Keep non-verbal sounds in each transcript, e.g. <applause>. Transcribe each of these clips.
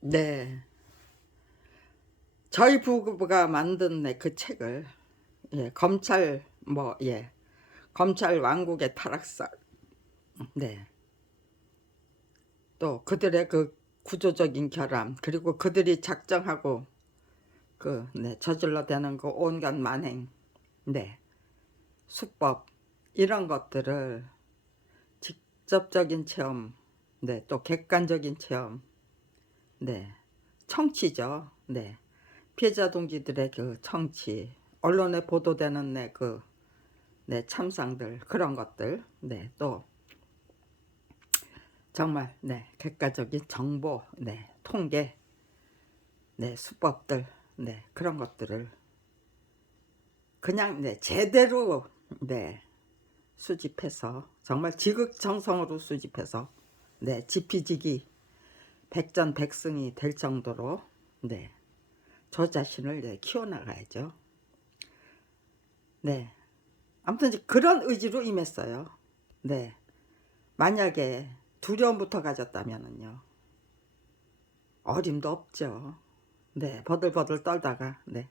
네. 저희 부부가 만든 네, 그 책을 예, 검찰 뭐 예. 검찰 왕국의 타락사 네. 또 그들의 그 구조적인 결함 그리고 그들이 작정하고 그 네, 저질러 대는 그 온갖 만행 네. 수법 이런 것들을 직접적인 체험 네, 또 객관적인 체험 네. 청취죠. 네. 피해자 동지들의 그 청취, 언론에 보도되는 네, 그 네, 참상들 그런 것들, 네, 또 정말 네, 객관적인 정보, 네, 통계, 네, 수법들, 네, 그런 것들을 그냥 네, 제대로 네, 수집해서 정말 지극정성으로 수집해서 네, 지피지기 백전백승이 될 정도로 네, 저 자신을 네, 키워나가야죠. 네, 아무튼 그런 의지로 임했어요. 네, 만약에 두려움부터 가졌다면은요, 어림도 없죠. 네, 버들버들 떨다가 네.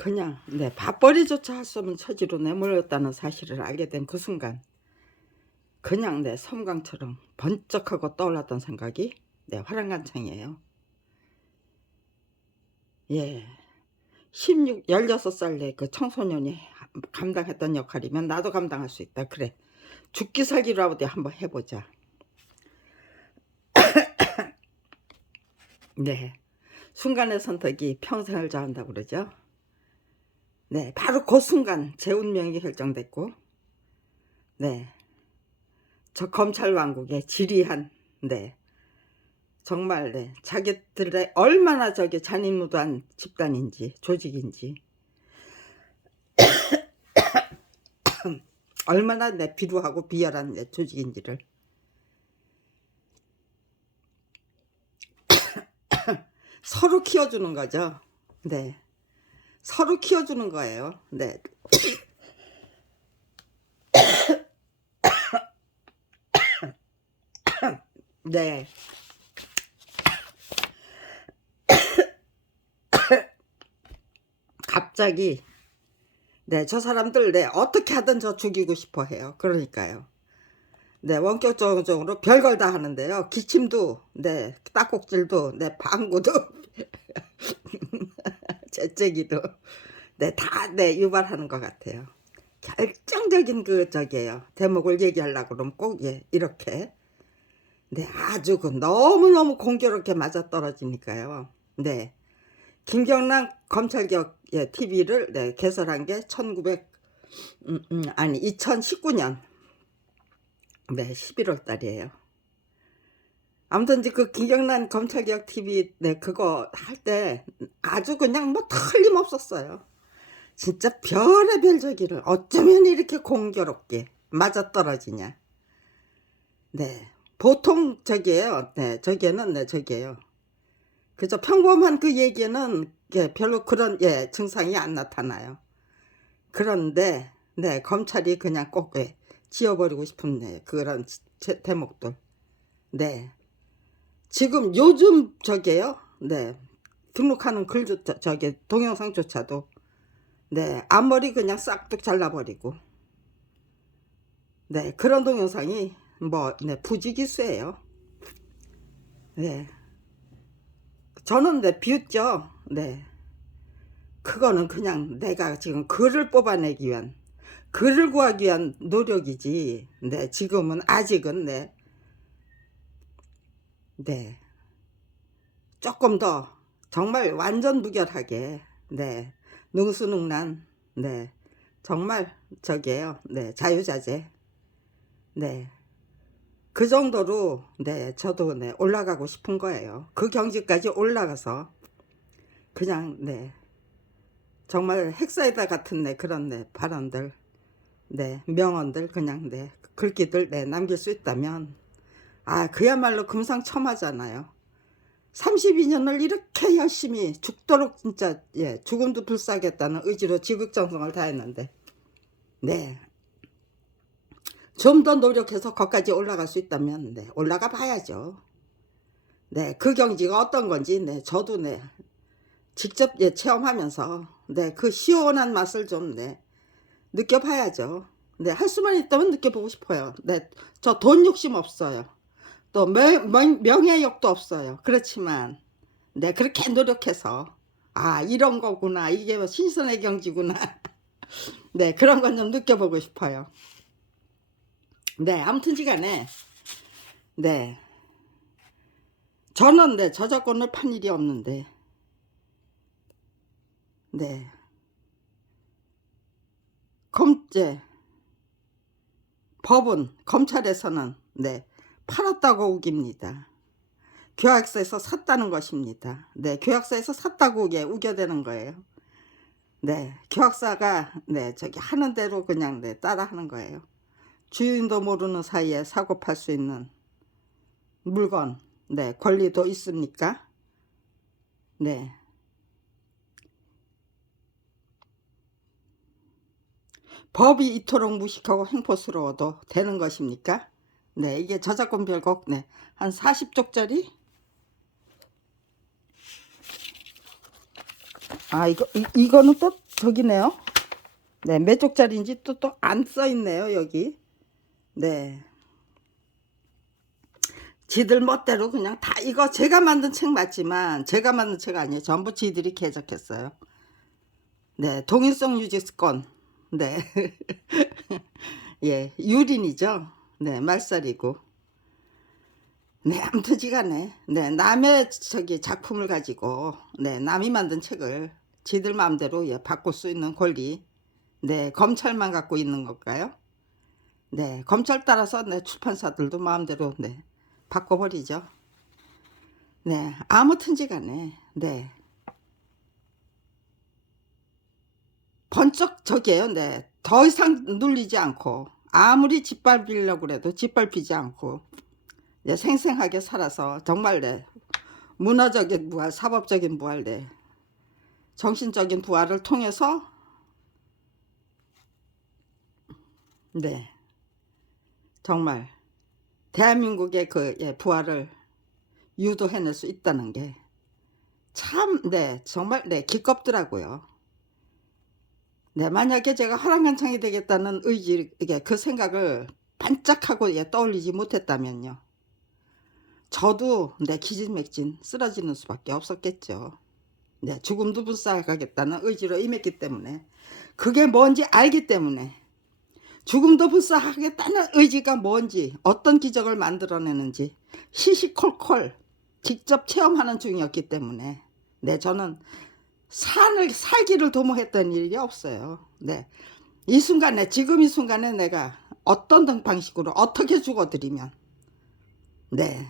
그냥 네 밥벌이조차 할 수 없는 처지로 내몰렸다는 사실을 알게 된 그 순간 그냥 내 섬광처럼 번쩍하고 떠올랐던 생각이 내 화랑간창이에요. 예. 16, 16살 내 그 청소년이 감당했던 역할이면 나도 감당할 수 있다. 그래. 죽기 살기로 어디 한번 해보자. <coughs> 네. 순간의 선택이 평생을 좌한다고 그러죠. 네, 바로 그 순간 제 운명이 결정됐고, 네, 저 검찰 왕국의 지리한, 네, 정말 네, 자기들의 얼마나 저게 잔인무도한 집단인지 조직인지, <coughs> 얼마나 네, 비루하고 비열한 네, 조직인지를 <coughs> 서로 키워주는 거죠. 네. 서로 키워주는 거예요. 네. <coughs> 네. <coughs> 갑자기 네, 저 사람들 네, 어떻게 하든 저 죽이고 싶어 해요. 그러니까요. 네, 원격적으로 별걸 다 하는데요. 기침도, 네, 딱꼭질도, 네, 방구도, 재채기도, <laughs> 네, 다, 네, 유발하는 것 같아요. 결정적인 그, 저기에요. 대목을 얘기하려고 그러면 꼭, 예, 이렇게. 네, 아주 그 너무너무 공교롭게 맞아떨어지니까요. 네. 김경란 검찰개혁 예, TV를 네, 개설한 게 1900, 음, 음, 아니, 2019년 네, 11월 달이에요. 아무튼 이제 그 김경란 검찰개혁 TV 네 그거 할 때 아주 그냥 뭐 틀림없었어요. 진짜 별의별 저기를 어쩌면 이렇게 공교롭게 맞아떨어지냐. 네, 보통 저기에요. 네, 저기에는 네 저기에요. 그저 평범한 그 얘기는 예, 별로 그런 예 증상이 안 나타나요. 그런데 네 검찰이 그냥 꼭 예, 지워버리고 싶은 네, 그런 제, 대목들. 네. 지금 요즘 저게요. 네. 등록하는 글조차 저게 동영상조차도 네 앞머리 그냥 싹둑 잘라버리고 네 그런 동영상이 뭐 네 부지기수예요. 네. 저는 네 비웃죠. 네. 그거는 그냥 내가 지금 글을 뽑아내기 위한 글을 구하기 위한 노력이지. 네, 지금은 아직은 네. 네. 조금 더 정말 완전 무결하게 네. 능수능란 네. 정말 저게요. 네. 자유자재. 네. 그 정도로 네, 저도 네, 올라가고 싶은 거예요. 그 경지까지 올라가서 그냥 네. 정말 핵사이다 같은 네, 그런 네, 발언들 네, 명언들 그냥 네, 글귀들 네, 남길 수 있다면 아, 그야말로 금상첨화잖아요. 32년을 이렇게 열심히 죽도록 진짜 예, 죽음도 불사하겠다는 의지로 지극정성을 다했는데 네. 좀 더 노력해서 거기까지 올라갈 수 있다면 네, 올라가 봐야죠. 네, 그 경지가 어떤 건지 네, 저도 네, 직접 예, 체험하면서 네, 그 시원한 맛을 좀 네, 느껴봐야죠. 네, 할 수만 있다면 느껴보고 싶어요. 네, 저 돈 욕심 없어요. 또 명예욕도 없어요. 그렇지만 네, 그렇게 노력해서 아, 이런 거구나. 이게 뭐 신선의 경지구나. <laughs> 네, 그런 건 좀 느껴보고 싶어요. 네, 아무튼 지간에 네. 저는 네, 저작권을 판 일이 없는데 네. 검제 법은 검찰에서는 네, 팔았다고 우깁니다. 교학사에서 샀다는 것입니다. 네, 교학사에서 샀다고 예, 우겨대는 거예요. 네, 교학사가 네, 저기 하는 대로 그냥 네, 따라 하는 거예요. 주인도 모르는 사이에 사고 팔 수 있는 물건, 네, 권리도 있습니까? 네. 법이 이토록 무식하고 횡포스러워도 되는 것입니까? 네, 이게 저작권 별곡, 네, 한 40쪽짜리? 아, 이거, 이, 이거는 또 저기네요. 네, 몇 쪽짜리인지 또, 또 안 써있네요, 여기. 네. 지들 멋대로 그냥 다 이거 제가 만든 책 맞지만 제가 만든 책 아니에요. 전부 지들이 개작했어요. 네, 동일성 유지권. 네. <laughs> 예, 유린이죠. 네, 말살이고. 네, 아무튼 지간에 네, 남의 저기 작품을 가지고 네, 남이 만든 책을 지들 마음대로 예, 바꿀 수 있는 권리. 네, 검찰만 갖고 있는 걸까요? 네, 검찰 따라서 네, 출판사들도 마음대로 네, 바꿔버리죠. 네, 아무튼지 간에 네. 번쩍 저기에요. 네, 더 이상 눌리지 않고 아무리 짓밟으려고 그래도 짓밟히지 않고 네, 생생하게 살아서 정말 네, 문화적인 부활, 사법적인 부활, 네, 정신적인 부활을 통해서 네, 정말 대한민국의 그 예, 부활을 유도해낼 수 있다는 게 참, 네, 정말, 네, 기껍더라고요. 네, 만약에 제가 화랑간창이 되겠다는 의지, 이게 그 생각을 반짝하고 예, 떠올리지 못했다면요. 저도 네, 기진맥진 쓰러지는 수밖에 없었겠죠. 네, 죽음도 불사하겠다는 의지로 임했기 때문에 그게 뭔지 알기 때문에 죽음도 불사하겠다는 의지가 뭔지 어떤 기적을 만들어내는지 시시콜콜 직접 체험하는 중이었기 때문에 네 저는 산을 살기를 도모했던 일이 없어요. 네. 이 순간에 지금 이 순간에 내가 어떤 등 방식으로 어떻게 죽어드리면 네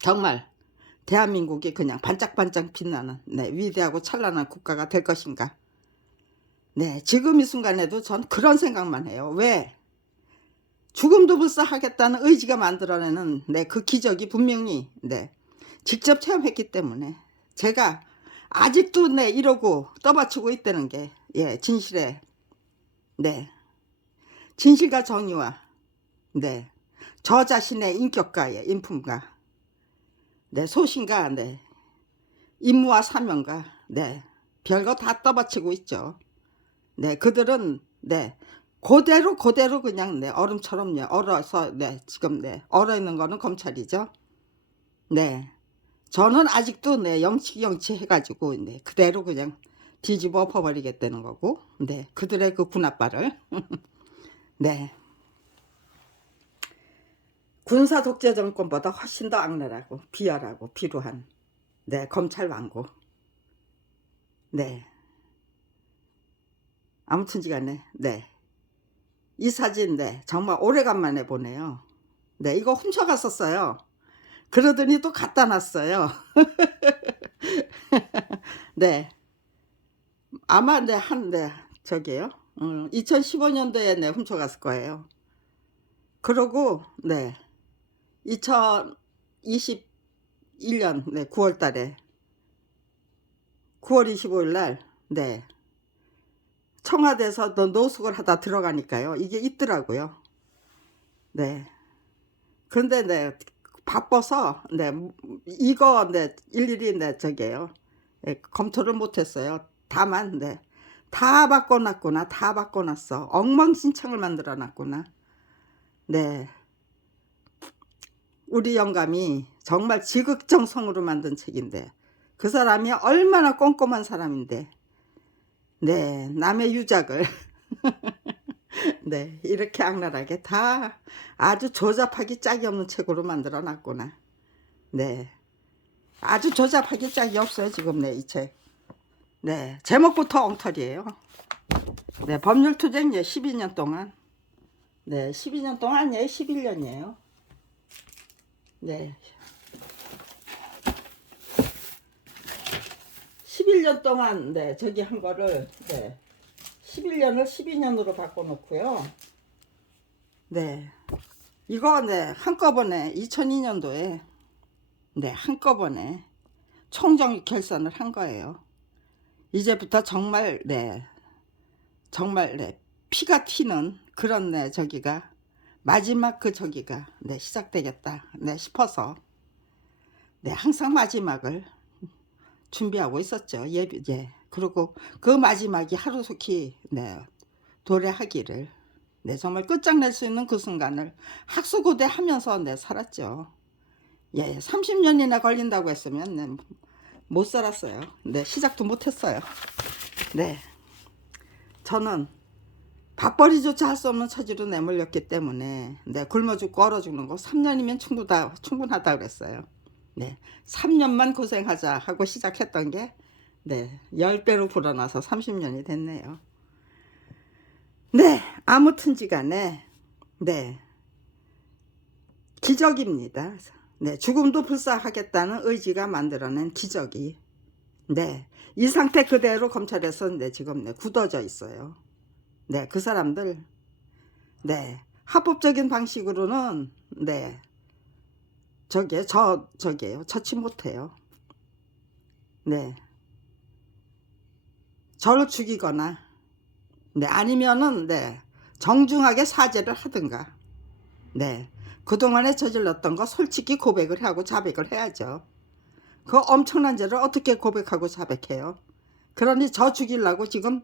정말 대한민국이 그냥 반짝반짝 빛나는 네, 위대하고 찬란한 국가가 될 것인가 네, 지금 이 순간에도 전 그런 생각만 해요. 왜? 죽음도 불사하겠다는 의지가 만들어내는 네, 그 기적이 분명히 네, 직접 체험했기 때문에 제가 아직도 네, 이러고 떠받치고 있다는 게 예, 진실의 네. 진실과 정의와 네. 저 자신의 인격과의 인품과 네, 소신과 네. 임무와 사명과 네. 별거 다 떠받치고 있죠. 네, 그들은 네. 그대로 그대로 그냥 네, 얼음처럼 네, 얼어서 네, 지금 네, 얼어 있는 거는 검찰이죠. 네. 저는 아직도 네, 영치 영치 해 가지고 네, 그대로 그냥 뒤집어 엎어 버리겠다는 거고. 네. 그들의 그 군합발을 <laughs> 네. 군사 독재 정권보다 훨씬 더 악랄하고 비열하고 비루한 네, 검찰 왕국. 네. 아무튼지간에 네. 이 사진 네 정말 오래간만에 보네요. 네 이거 훔쳐갔었어요. 그러더니 또 갖다 놨어요. <laughs> 네. 아마 네 한 네 저기요. 음, 2015년도에 네 훔쳐갔을 거예요. 그러고 네 2021년 네 9월 달에 9월 25일 날 네. 청와대에서 또 노숙을 하다 들어가니까요. 이게 있더라고요. 네. 그런데 네 바빠서 네 이거 네 일일이 네 저게요. 예, 검토를 못했어요. 다만 네. 다 바꿔놨구나. 다 바꿔놨어. 엉망진창을 만들어놨구나. 네. 우리 영감이 정말 지극정성으로 만든 책인데 그 사람이 얼마나 꼼꼼한 사람인데 네 남의 유작을 <laughs> 네 이렇게 악랄하게 다 아주 조잡하기 짝이 없는 책으로 만들어 놨구나. 네. 아주 조잡하기 짝이 없어요 지금 네 이 책. 네 제목부터 엉터리예요. 네 법률투쟁 예 12년 동안. 네 12년 동안 예 11년이에요. 네. 11년 동안 네 저기 한 거를 네 11년을 12년으로 바꿔놓고요. 네 이거 네 한꺼번에 2002년도에 네 한꺼번에 총정 결산을 한 거예요. 이제부터 정말 네 정말 네 피가 튀는 그런 네 저기가 마지막 그 저기가 네 시작되겠다 네 싶어서 네 항상 마지막을 준비하고 있었죠. 예, 예. 그리고 그 마지막이 하루속히 네, 도래하기를 네, 정말 끝장낼 수 있는 그 순간을 학수고대 하면서 네, 살았죠. 예, 30년이나 걸린다고 했으면 네, 못 살았어요. 네, 시작도 못 했어요. 네. 저는 밥벌이조차 할 수 없는 처지로 내몰렸기 때문에 네, 굶어 죽고 얼어 죽는 거 3년이면 충분하다, 충분하다 그랬어요. 네. 3년만 고생하자 하고 시작했던 게 네, 10배로 불어나서 30년이 됐네요. 네, 아무튼지 간에 네. 기적입니다. 네, 죽음도 불사하겠다는 의지가 만들어낸 기적이 네. 이 상태 그대로 검찰에서 네, 지금 네, 굳어져 있어요. 네, 그 사람들 네. 합법적인 방식으로는 네. 저게 저 저게요. 처치 못해요. 네. 저를 죽이거나 네 아니면은 네 정중하게 사죄를 하든가 네 그동안에 저질렀던 거 솔직히 고백을 하고 자백을 해야죠. 그 엄청난 죄를 어떻게 고백하고 자백해요? 그러니 저 죽이려고 지금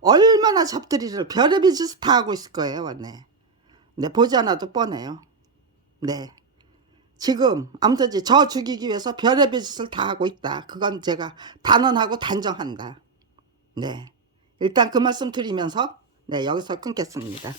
얼마나 잡들이를 별의별 짓을 다 하고 있을 거예요. 네. 네 보지 않아도 뻔해요. 네. 지금 아무튼 저 죽이기 위해서 별의별 짓을 다 하고 있다. 그건 제가 단언하고 단정한다. 네. 일단 그 말씀 드리면서 네, 여기서 끊겠습니다.